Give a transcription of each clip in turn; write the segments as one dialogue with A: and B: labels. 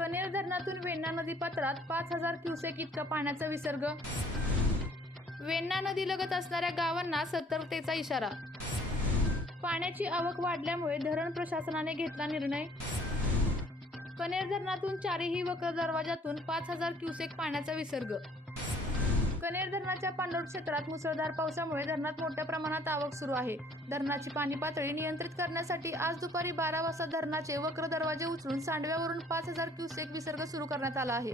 A: कनेर धरणातून वेण्णा नदी पात्रात पाच हजार क्युसेक इतका पाण्याचा विसर्ग. वेण्णा नदी लगत असणाऱ्या गावांना सतर्कतेचा इशारा. पाण्याची आवक वाढल्यामुळे धरण प्रशासनाने घेतला निर्णय. कनेर धरणातून चारही वक्र दरवाजातून पाच हजार क्युसेक पाण्याचा विसर्ग. धरणाच्या पाणलोट क्षेत्रात मुसळधार पावसामुळे धरणात मोठ्या प्रमाणात आवक सुरू आहे. धरणाची पाणी पातळी नियंत्रित करण्यासाठी आज दुपारी बारा वाजता धरणाचे वक्र दरवाजे उचलून सांडव्यावरून पाच हजार क्युसेक विसर्ग सुरू करण्यात आला आहे.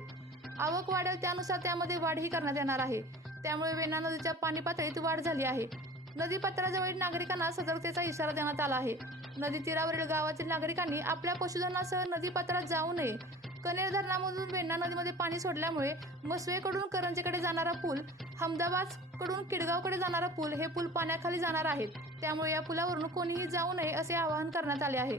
A: आवक वाढेल त्यानुसार त्यामध्ये वाढही करण्यात येणार आहे. त्यामुळे वेणा नदीच्या पाणी पातळीत वाढ झाली आहे. नदीपात्राजवळील नागरिकांना सतर्कतेचा इशारा देण्यात आला आहे. नदी तीरावरील गावातील नागरिकांनी आपल्या पशुधनासह नदी पात्रात जाऊ नये कनेर धरणामधून वेण्णा नदीमध्ये पाणी सोडल्यामुळे मसवेकडून करंजीकडे जाणारा पूल हमदाबादकडून किडगावकडे जाणारा पूल हे पूल पाण्याखाली जाणार आहेत. त्यामुळे या पुलावरून कोणीही जाऊ नये असे आवाहन करण्यात आले आहे.